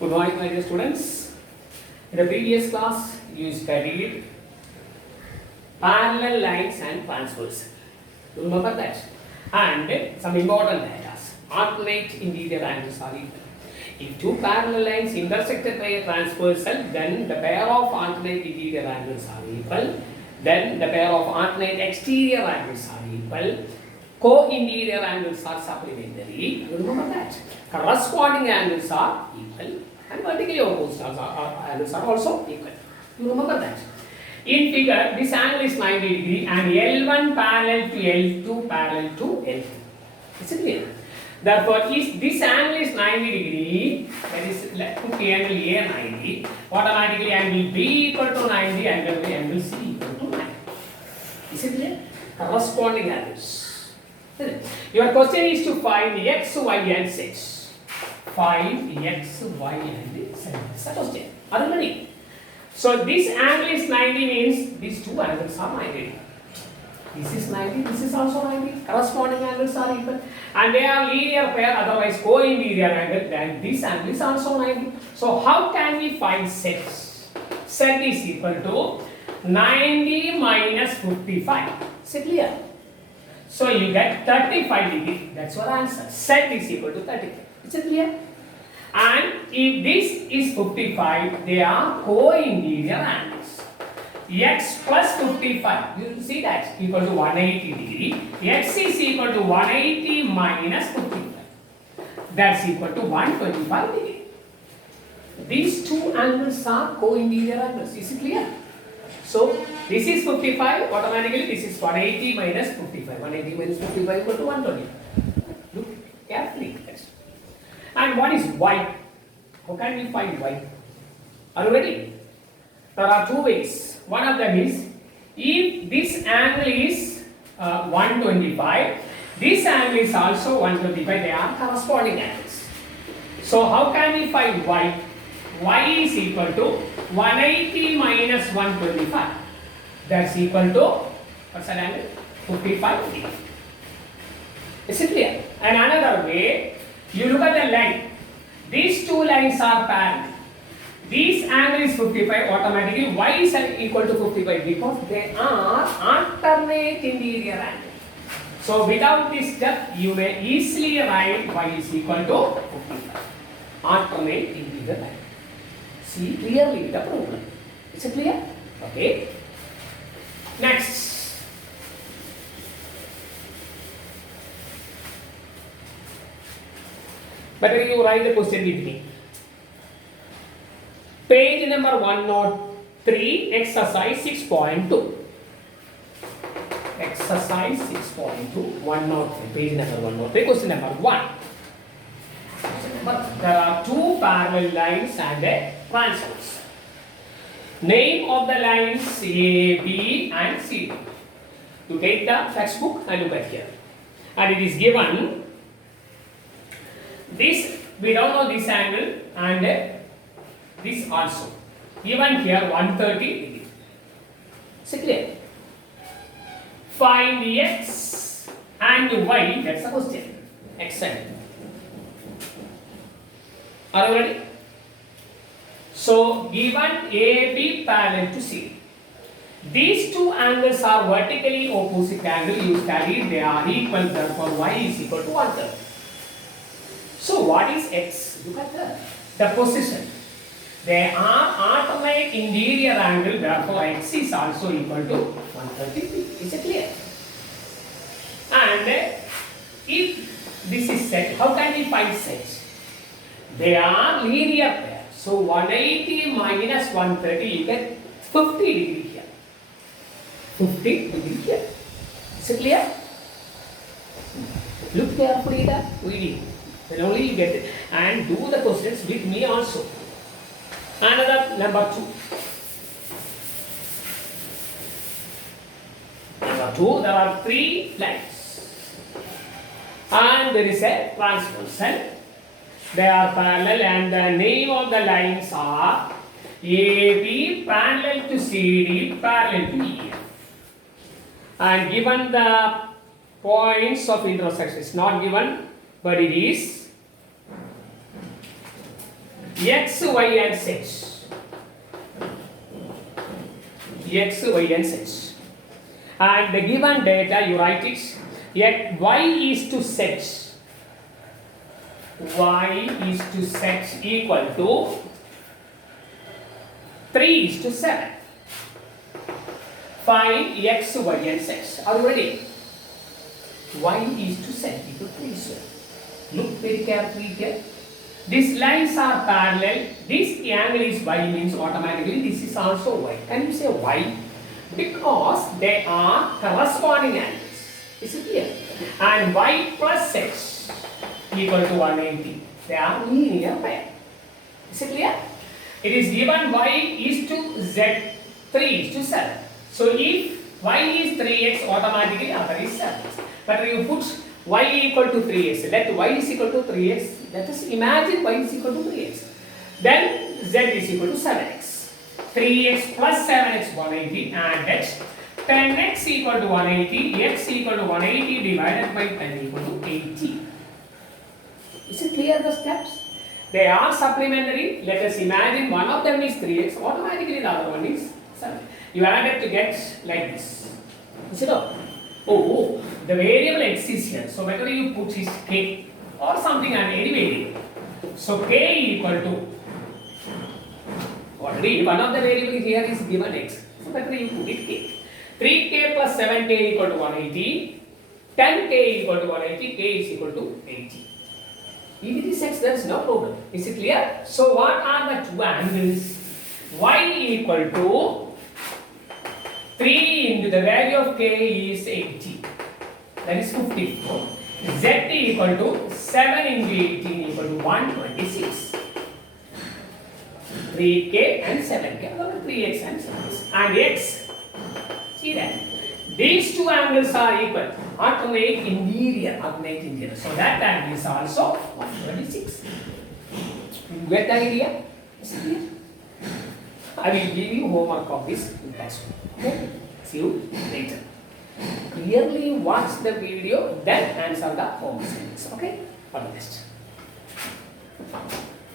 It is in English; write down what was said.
Good morning, my dear students. In the previous class, you studied parallel lines and transversal. You remember that? And some important data. Alternate interior angles are equal. If two parallel lines intersected by a transversal, then the pair of alternate interior angles are equal. Then the pair of alternate exterior angles are equal. Co-interior angles are supplementary. You remember that? Corresponding angles are equal. And vertically opposite angles are also equal. You remember that? In figure, this angle is 90 degree and L1 parallel to L2 parallel to L2. Is it clear? Therefore, if this angle is 90 degree, that is put the angle A 90, automatically angle B equal to 90 and angle C equal to 90. Is it clear? Corresponding angles. Your question is to find x, y and z. Find x, y and z. That's the question. Are you ready? So this angle is 90 means these two angles are 90. This is 90, this is also 90. Corresponding angles are equal. And they are linear pair, otherwise co-interior angle, then this angle is also 90. So how can we find z? Z is equal to 90 minus 55. Is it clear? So you get 35 degree. That's your answer. Z is equal to 35. Is it clear? And if this is 55, they are co-interior angles. X plus 55, you see that, equal to 180 degree. X is equal to 180 minus 55. That's equal to 125 degree. These two angles are co-interior angles. Is it clear? So this is 55, automatically this is 180 minus 55. 180 minus 55 equal to 120. Look carefully. And what is y? How can we find y? Are you ready? There are two ways. One of them is, if this angle is 125, this angle is also 125, they are corresponding angles. So how can we find y? Y is equal to 180 minus 125. That's equal to, what's that angle? 55 degree. Is it clear? And another way, you look at the line. These two lines are parallel. This angle is 55, automatically y is equal to 55 because they are alternate interior angles. So without this step, you may easily write y is equal to 55. Alternate interior angle. See clearly the problem. Is it clear? Okay. Next. Better you write the question with me. Page number 103, exercise 6.2. Exercise 6.2, 103, page number 103, question number 1. There are two parallel lines and a transverse. Name of the lines A, B and C. You take the textbook and look at here. And it is given, this, we don't know this angle and this also. Given here 130 degree. Is it clear? Find x and y, that's the question. X and y. Are you ready? So given AB parallel to C. These two angles are vertically opposite angle. You studied they are equal, therefore y is equal to 130. So what is x? Look at the position. They are alternate interior angle, therefore x is also equal to 130. Is it clear? And if this is set, how can we find set? They are linear pair. So 180 minus 130, you get 50 degree here. 50 degree here. Is it clear? Look carefully at the video. Then only you get it. And do the questions with me also. Another number 2. Number 2, there are 3 lines. And there is a transversal. They are parallel and the name of the lines are AB parallel to CD parallel to EF. And given the points of intersection, it's not given, but it is X, Y and Z. X, Y and Z. And the given data you write it. Yet Y is to Z. Y is to Z equal to 3 is to 7. Find X, Y and Z. Are you ready? Y is to Z equal to 3 7. Look very carefully here. These lines are parallel. This angle is Y means automatically this is also Y. Can you say Y? Because they are corresponding angles. Is it clear? And Y plus X equal to 180. They are linear pair. Is it clear? It is given Y is to Z 3 is to 7. So if Y is 3x, automatically other is 7x. But you put Y equal to 3x. Let Y is equal to 3x. Let us imagine Y is equal to 3x. Then Z is equal to 7x. 3x plus 7x 180 and h 10x equal to 180, x equal to 180 divided by 10 equal to 80. Is it clear the steps? They are supplementary. Let us imagine one of them is 3x, automatically the other one is 7. You added to get like this. Is it all? Oh, the variable x is here. So whether you put is k or something and any variable. So k equal to, already one of the variable here is given x. So whether you put it k. 3k plus 7k equal to 180. 10k equal to 180. K is equal to 80. If it is x, there is no problem. Is it clear? So what are the two angles? Y equal to 3 into the value of k is 80. That is 50. Z equal to 7 into 18 equal to 126. 3k and 7k, or 3x and 7x. And x, see that? These two angles are equal. Alternate interior. So that angle is also 126. You get the idea? Is it clear? I will give you homework of this in classroom. Okay? See you later. Clearly watch the video, then answer the homework. Okay? All the best.